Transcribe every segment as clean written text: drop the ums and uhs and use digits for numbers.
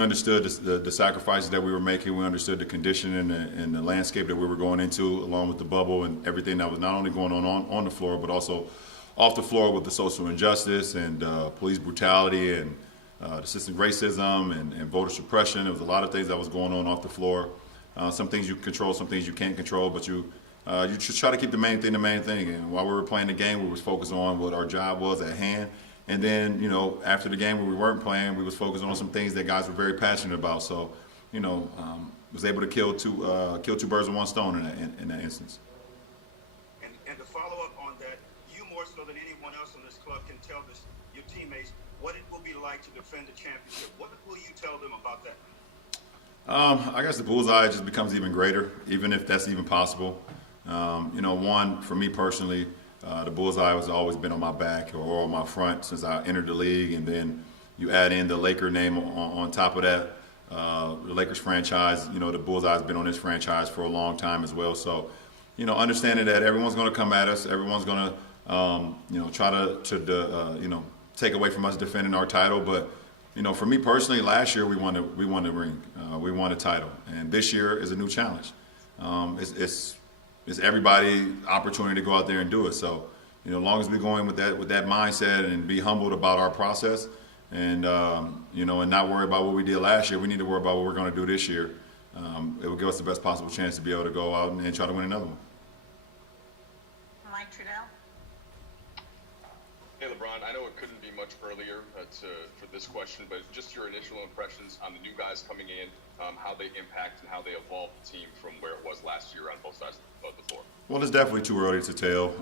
Understood the sacrifices that we were making. We understood the condition and the landscape that we were going into, along with the bubble and everything that was not only going on the floor, but also off the floor with the social injustice and police brutality and systemic racism and voter suppression. There was a lot of things that was going on off the floor. Some things you control, some things you can't control, but you just try to keep the main thing. And while we were playing the game, we was focused on what our job was at hand. And then, after the game where we weren't playing, we was focused on some things that guys were very passionate about. So, was able to kill two birds with one stone in that instance. And to follow up on that, you more so than anyone else in this club can tell your teammates what it will be like to defend the championship. What will you tell them about that? I guess the bullseye just becomes even greater, even if that's even possible. One, for me personally, the bullseye has always been on my back or on my front since I entered the league, and then you add in the Laker name on top of that, the Lakers franchise. The bullseye has been on this franchise for a long time as well. So, understanding that everyone's going to come at us, everyone's going to, try to take away from us defending our title. But, for me personally, last year we won the ring, we won a title, and this year is a new challenge. It's everybody opportunity to go out there and do it. So, as long as we go in with that mindset and be humbled about our process, and and not worry about what we did last year, we need to worry about what we're going to do this year. It will give us the best possible chance to be able to go out and try to win another one. Mike Trudell. Hey, LeBron, I know it couldn't be much earlier for this question, but just your initial impressions on the new guys coming in, how they impact and how they evolve the team from where it was last year on both sides of the floor. Well, it's definitely too early to tell,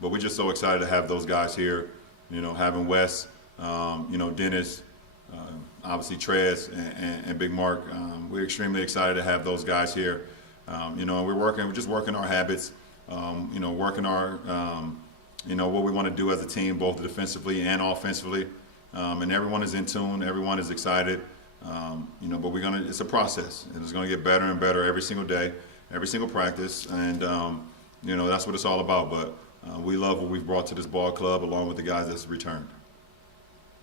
but we're just so excited to have those guys here. Having Wes, Dennis, obviously Trez and Big Mark. We're extremely excited to have those guys here. And we're just working our habits, working our, what we want to do as a team, both defensively and offensively. And everyone is in tune. Everyone is excited. But it's a process, and it's going to get better and better every single day, every single practice. And, that's what it's all about. But we love what we've brought to this ball club along with the guys that's returned.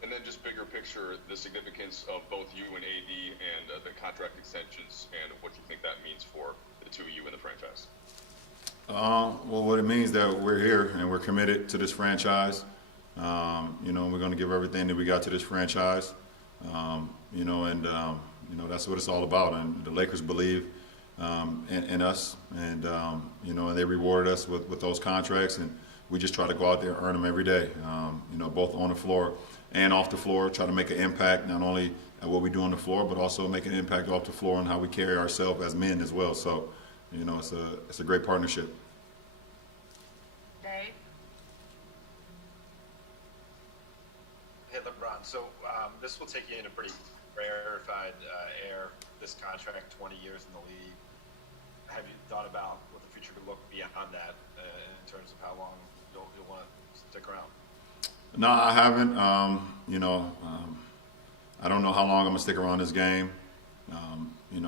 And then just bigger picture, the significance of both you and AD and the contract extensions and what you think that means for the two of you in the franchise. Well, what it means that we're here and we're committed to this franchise. We're going to give everything that we got to this franchise. That's what it's all about. And the Lakers believe in us, and and they rewarded us with those contracts, and we just try to go out there and earn them every day. Both on the floor and off the floor, try to make an impact not only at what we do on the floor, but also make an impact off the floor and how we carry ourselves as men as well. So, it's a great partnership. Dave. Hey, LeBron. So this will take you in a pretty rarefied air, this contract, 20 years in the league. Have you thought about what the future could look beyond that in terms of how long you'll want to stick around? No, I haven't. I don't know how long I'm gonna stick around this game.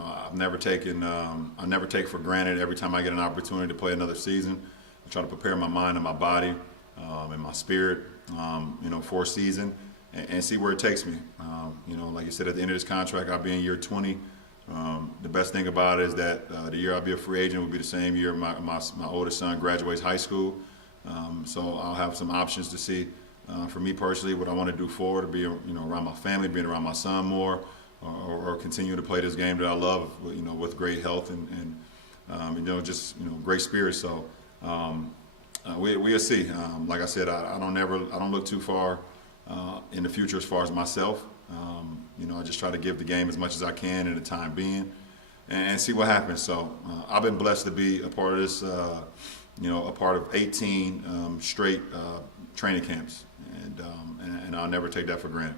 I've never taken. I never take for granted every time I get an opportunity to play another season. I try to prepare my mind and my body and my spirit, for a season and see where it takes me. Like you said, at the end of this contract, I'll be in year 20. The best thing about it is that the year I'll be a free agent will be the same year my oldest son graduates high school. So I'll have some options to see, for me personally, what I want to do forward, to be around my family, being around my son more, or continue to play this game that I love, with great health and great spirit. So we'll see. Like I said, I don't look too far in the future as far as myself. I just try to give the game as much as I can in the time being, and see what happens. So I've been blessed to be a part of this, a part of 18 straight training camps, and I'll never take that for granted.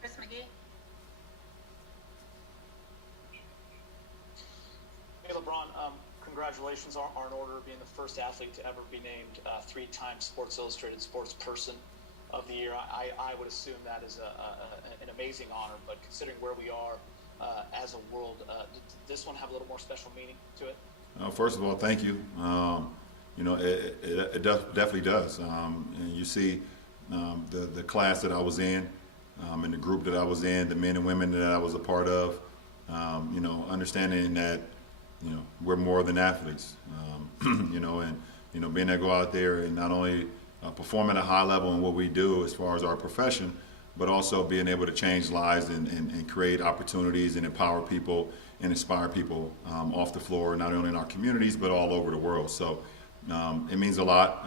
Chris McGee. Hey, LeBron. Congratulations on Arnold being the first athlete to ever be named 3-time Sports Illustrated Sports Person of the Year. I would assume that is an amazing honor, but considering where we are as a world, does this one have a little more special meaning to it? First of all, thank you. It definitely does. And you see the class that I was in, in the group that I was in, the men and women that I was a part of. Understanding that we're more than athletes. And being able to go out there and not only perform at a high level in what we do as far as our profession, but also being able to change lives and create opportunities and empower people and inspire people off the floor, not only in our communities, but all over the world. So it means a lot,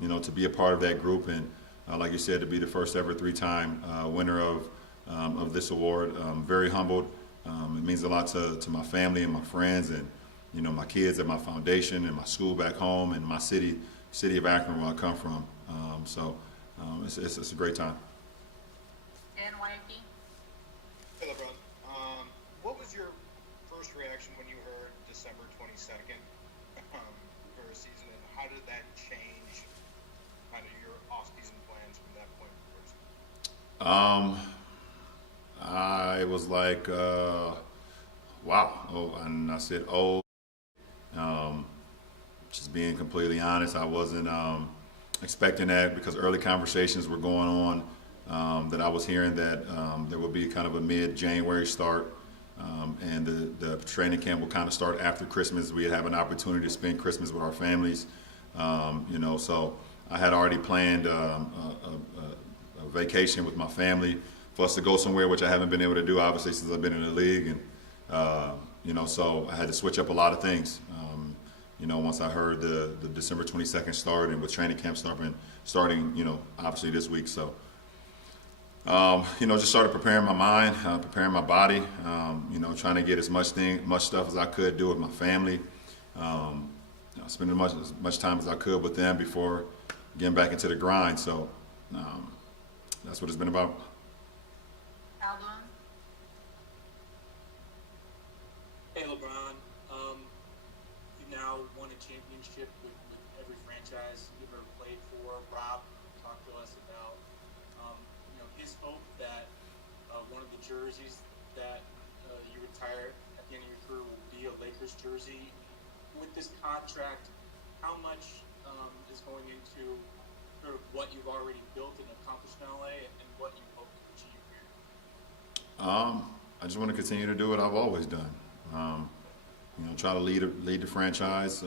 to be a part of that group and, like you said, to be the first ever 3-time winner of this award. I'm very humbled. It means a lot to my family and my friends and, my kids at my foundation and my school back home and my city of Akron, where I come from. It's a great time. Dan Weinke. Hey, LeBron. What was your first reaction when you heard December 22nd for a season, and how did that change kind of your off-season plans from that point forward? I was like, wow. Oh, and I said, oh. Just being completely honest, I wasn't expecting that because early conversations were going on that I was hearing that there would be kind of a mid-January start, and the training camp would kind of start after Christmas. We'd have an opportunity to spend Christmas with our families, so I had already planned a vacation with my family for us to go somewhere, which I haven't been able to do, obviously, since I've been in the league, and so I had to switch up a lot of things. Once I heard the December 22nd start and with training camp starting, obviously this week. So, just started preparing my mind, preparing my body, trying to get as much stuff as I could do with my family, spending as much time as I could with them before getting back into the grind. So, that's what it's been about. Album. Hey, LeBron. You've now won a championship with every franchise you've ever played for. Rob talked to us about his hope that one of the jerseys that you retire at the end of your career will be a Lakers jersey. With this contract, how much is going into sort of what you've already built and accomplished in LA and what you hope to achieve here? I just want to continue to do what I've always done. Try to lead the franchise,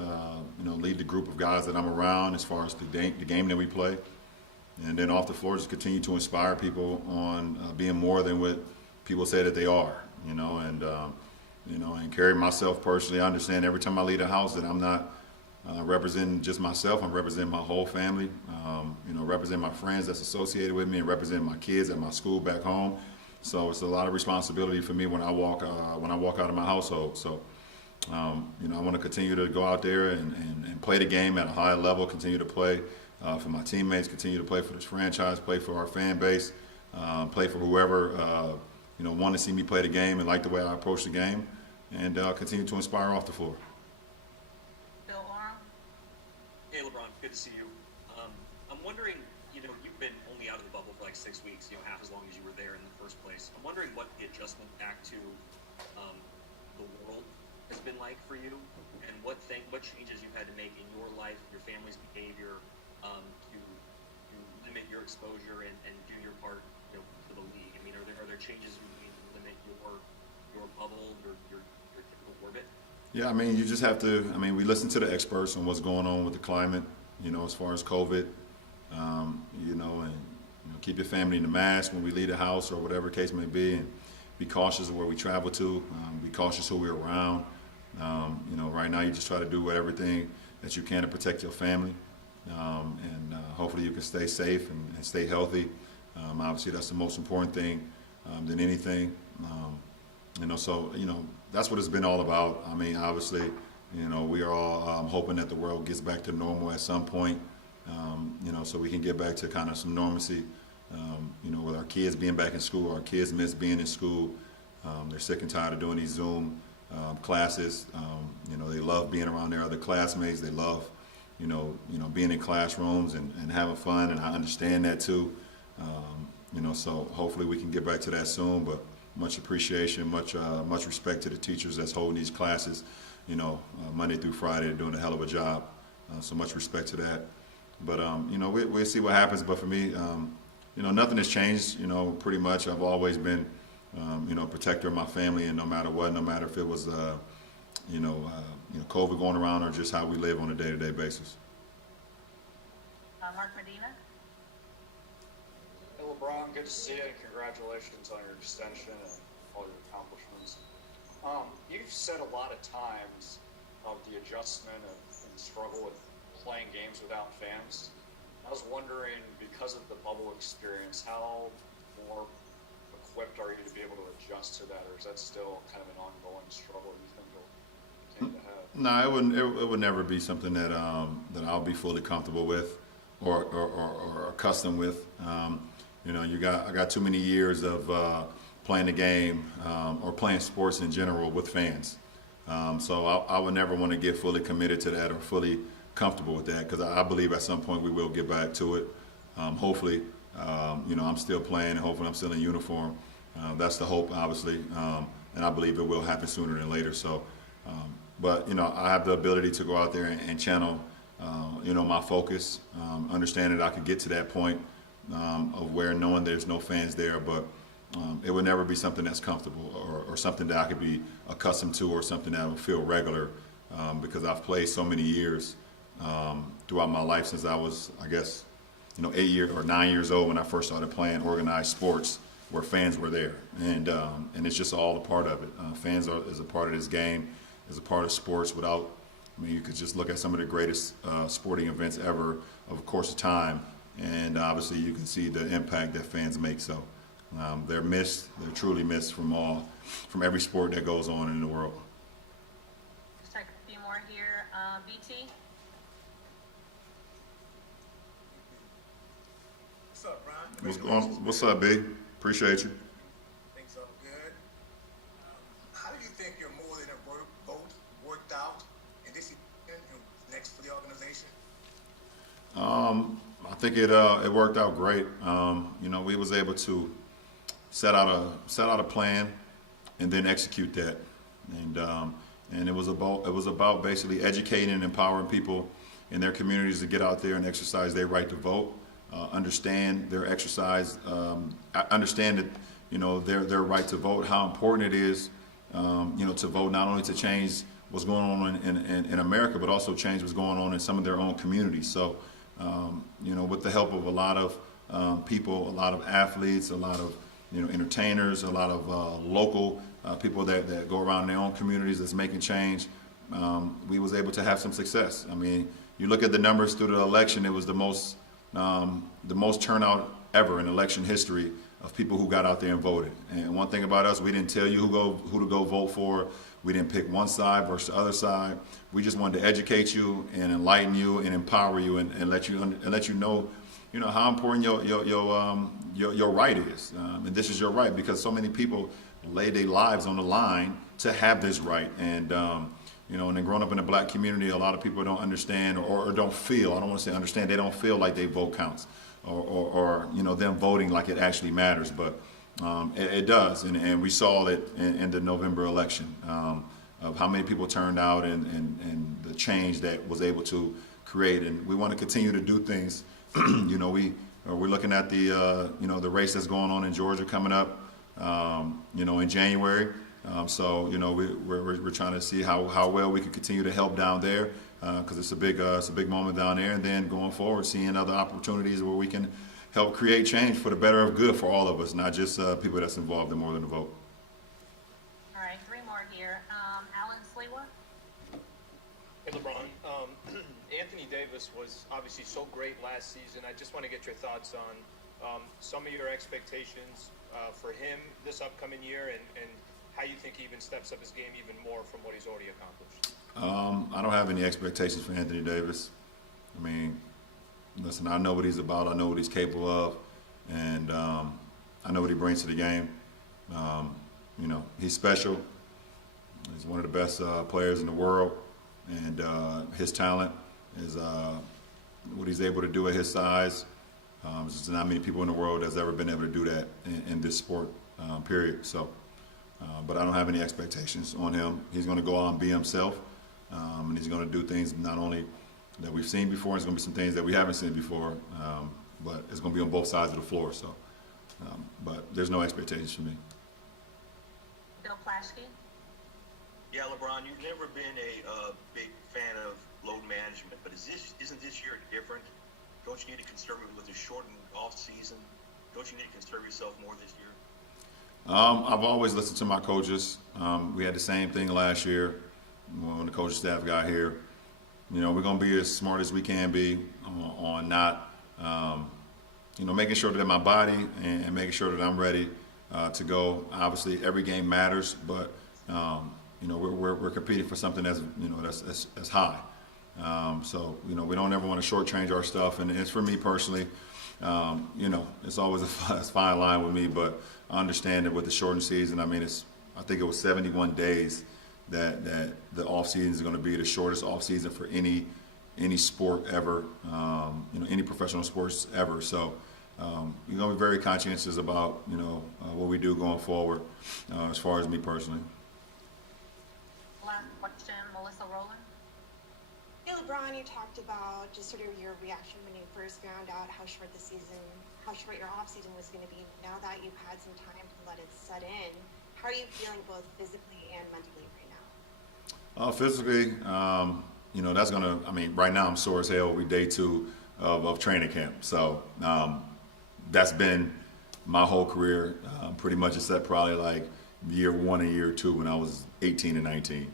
lead the group of guys that I'm around as far as the game that we play. And then off the floor, just continue to inspire people on being more than what people say that they are, and carry myself personally. I understand every time I leave a house that I'm not representing just myself, I'm representing my whole family, representing my friends that's associated with me and representing my kids at my school back home. So it's a lot of responsibility for me when I walk out of my household. So, I want to continue to go out there and play the game at a high level, continue to play for my teammates, continue to play for this franchise, play for our fan base, play for whoever, want to see me play the game and like the way I approach the game, and continue to inspire off the floor. Bill Oram. Hey, LeBron, good to see you. I'm wondering, you've been only out of the bubble for like 6 weeks, half as long as you were there in the first place. I'm wondering what the adjustment back to the world has been like for you, and what changes you've had to make in your life, your family's behavior, to limit your exposure and do your part, for the league. I mean, are there changes you need to limit your bubble, your typical orbit? Yeah, I mean, you just have to. I mean, we listen to the experts on what's going on with the climate, as far as COVID, and keep your family in the mask when we leave the house or whatever the case may be, and be cautious of where we travel to, be cautious who we're around. Right now you just try to do everything that you can to protect your family, and hopefully you can stay safe and stay healthy. Obviously that's the most important thing than anything. So that's what it's been all about. I mean, obviously, we are all hoping that the world gets back to normal at some point, so we can get back to kind of some normalcy. With our kids being back in school, our kids miss being in school. They're sick and tired of doing these Zoom classes. They love being around their other classmates. They love, being in classrooms and having fun, and I understand that too. So hopefully we can get back to that soon, but much appreciation, much respect to the teachers that's holding these classes, Monday through Friday. They're doing a hell of a job. So much respect to that. But, we'll see what happens. But for me, nothing has changed. Pretty much I've always been, protector of my family, and no matter what, no matter if it was, COVID going around or just how we live on a day-to-day basis. Mark Medina. Hey, LeBron, good to see you, and congratulations on your extension and all your accomplishments. You've said a lot of times of the adjustment and struggle with playing games without fans. I was wondering, because of the bubble experience, how more equipped are you to be able to adjust to that, or is that still kind of an ongoing struggle you think you'll continue to have? No, it would never be something that I'll be fully comfortable with or accustomed with. I got too many years of playing the game or playing sports in general with fans. So I would never want to get fully committed to that or fully comfortable with that, because I believe at some point we will get back to it. Hopefully, I'm still playing, and hopefully I'm still in uniform. That's the hope, obviously, and I believe it will happen sooner than later. So, but I have the ability to go out there and channel, my focus, understanding that I could get to that point of where knowing there's no fans there, but it would never be something that's comfortable or something that I could be accustomed to or something that will feel regular, because I've played so many years throughout my life since I was, I guess, 8 years or 9 years old when I first started playing organized sports where fans were there, and it's just all a part of it. Fans is a part of this game, is a part of sports. You could just look at some of the greatest sporting events ever of a course of time, and obviously you can see the impact that fans make. So they're truly missed from every sport that goes on in the world. Let's take a few more here. BT. What's up, Ron? What's up, B? Appreciate you. Things are good. How do you think your more than a vote worked out in this season and next for the organization? I think it worked out great. We was able to set out a plan and then execute that, and it was about basically educating and empowering people in their communities to get out there and exercise their right to vote. Understand their exercise, understand that their right to vote, how important it is, to vote, not only to change what's going on in America, but also change what's going on in some of their own communities. So, with the help of a lot of people, a lot of athletes, a lot of entertainers, a lot of local people that go around in their own communities that's making change, we was able to have some success. I mean, you look at the numbers through the election; it was the most turnout ever in election history of people who got out there and voted. And one thing about us, we didn't tell you who to go vote for. We didn't pick one side versus the other side. We just wanted to educate you and enlighten you and empower you and let you know, how important your right is. And this is your right, because so many people lay their lives on the line to have this right. And and then growing up in a black community, a lot of people don't understand or don't feel. I don't want to say understand. They don't feel like their vote counts, or them voting like it actually matters. But it does, and we saw it in the November election of how many people turned out and the change that was able to create. And we want to continue to do things. We're looking at the race that's going on in Georgia coming up, in January. So we're trying to see how well we can continue to help down there, because it's a big moment down there, and then going forward, seeing other opportunities where we can help create change for the better of good for all of us, not just people that's involved in more than a vote. All right, three more here. Alan Sliwa. Hey, LeBron. Anthony Davis was obviously so great last season. I just want to get your thoughts on some of your expectations for him this upcoming year, and how you think he even steps up his game even more from what he's already accomplished. I don't have any expectations for Anthony Davis. I mean, listen, I know what he's about. I know what he's capable of, and I know what he brings to the game. He's special. He's one of the best players in the world, and his talent is what he's able to do at his size. There's just not many people in the world that's ever been able to do that in this sport, period. So, but I don't have any expectations on him. He's going to go out and be himself, and he's going to do things not only that we've seen before, it's going to be some things that we haven't seen before. but it's going to be on both sides of the floor. So, but there's no expectations for me. Bill Plaschke. Yeah, LeBron, you've never been a big fan of load management, but isn't this year different? Don't you need to conserve it with a shortened off season? Don't you need to conserve yourself more this year? I've always listened to my coaches. We had the same thing last year when the coaching staff got here. You know, we're going to be as smart as we can be on not, you know, making sure that my body and making sure that I'm ready to go. Obviously, every game matters, but you know, we're competing for something that's, you know, that's high. So, you know, we don't ever want to shortchange our stuff, and it's for me personally. You know, it's always a fine line with me, but I understand that with the shortened season, I mean, I think it was 71 days that the off season is going to be the shortest off season for any sport ever, you know, any professional sports ever. So you're going to be very conscientious about, you know, what we do going forward, as far as me personally. Last question, Melissa Rowland. Hey, LeBron, you talked about just sort of your reaction when you first found out how short your off season was going to be. Now that you've had some time to let it set in, how are you feeling both physically and mentally right now? Physically, you know, that's gonna. I mean, right now I'm sore as hell. We day 2 of training camp, so that's been my whole career, pretty much, except probably like year 1 and year 2 when I was 18 and 19.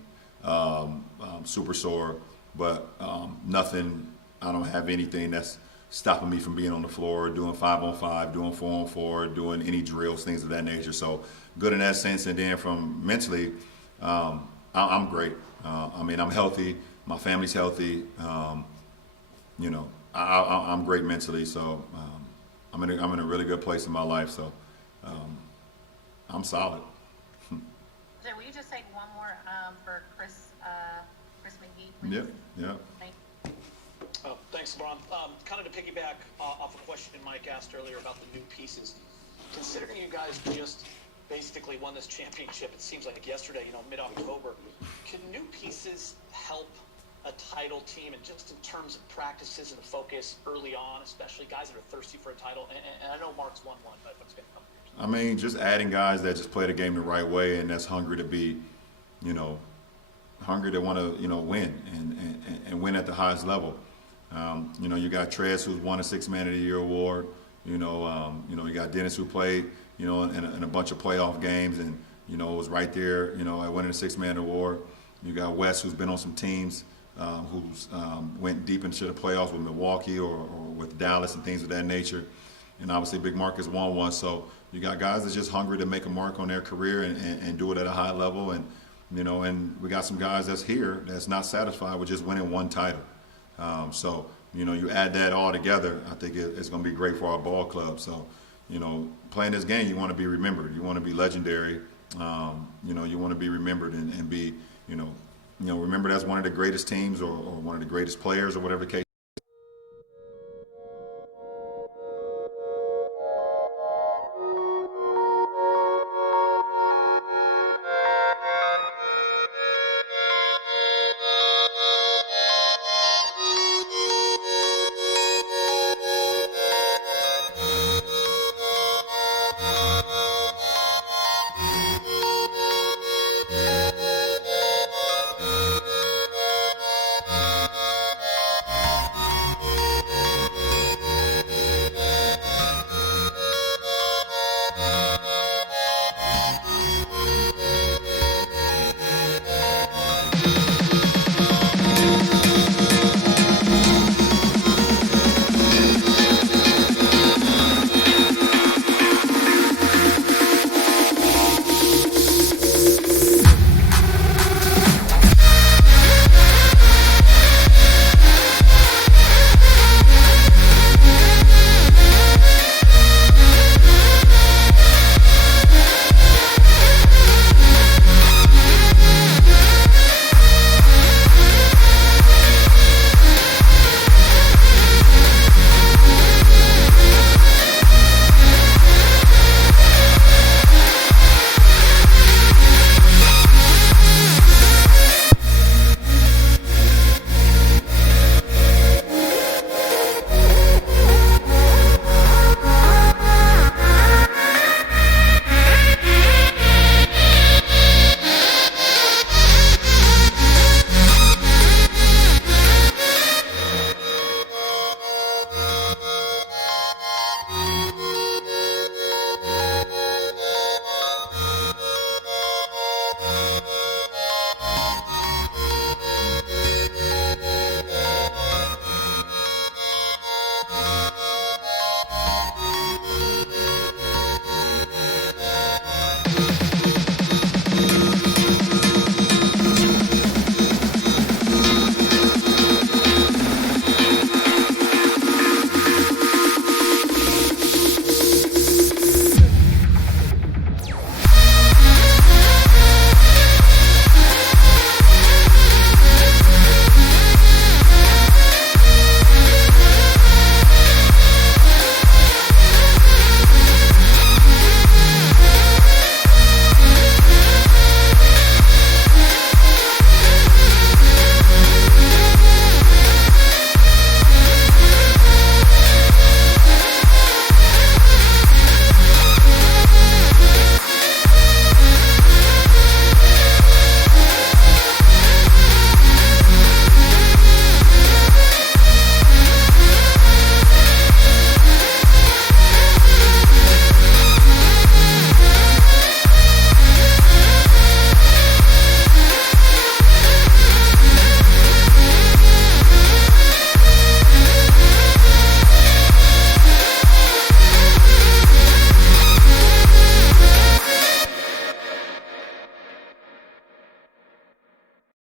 Super sore. But nothing, I don't have anything that's stopping me from being on the floor, doing 5-on-5, doing 4-on-4, doing any drills, things of that nature. So good in that sense. And then from mentally, I'm great. I mean, I'm healthy. My family's healthy. You know, I'm great mentally. So I'm in a really good place in my life. So I'm solid. Jay, will you just take one more for Chris McGee, please? Yep. Yeah. Thanks, LeBron. Kind of to piggyback off a question Mike asked earlier about the new pieces. Considering you guys just basically won this championship, it seems like yesterday, you know, mid-October, can new pieces help a title team, and just in terms of practices and focus early on, especially guys that are thirsty for a title? And I know Mark's won one, but it's been a couple years. I mean, just adding guys that just play the game the right way and that's hungry to be, you know, hungry to want to, you know, win and win at the highest level. You know, you got Trez, who's won a 6 Man of the Year award. You know, you got Dennis, who played, you know, in a bunch of playoff games and, you know, was right there, you know, at winning a 6 Man award. You got Wes, who's been on some teams, who's went deep into the playoffs with Milwaukee or with Dallas and things of that nature. And obviously Big Marcus won one. So you got guys that's just hungry to make a mark on their career and do it at a high level. And, you know, and we got some guys that's here that's not satisfied with just winning one title. So, you know, you add that all together, I think it's going to be great for our ball club. So, you know, playing this game, you want to be remembered. You want to be legendary. You know, you want to be remembered and be, you know, remembered as one of the greatest teams or one of the greatest players or whatever the case.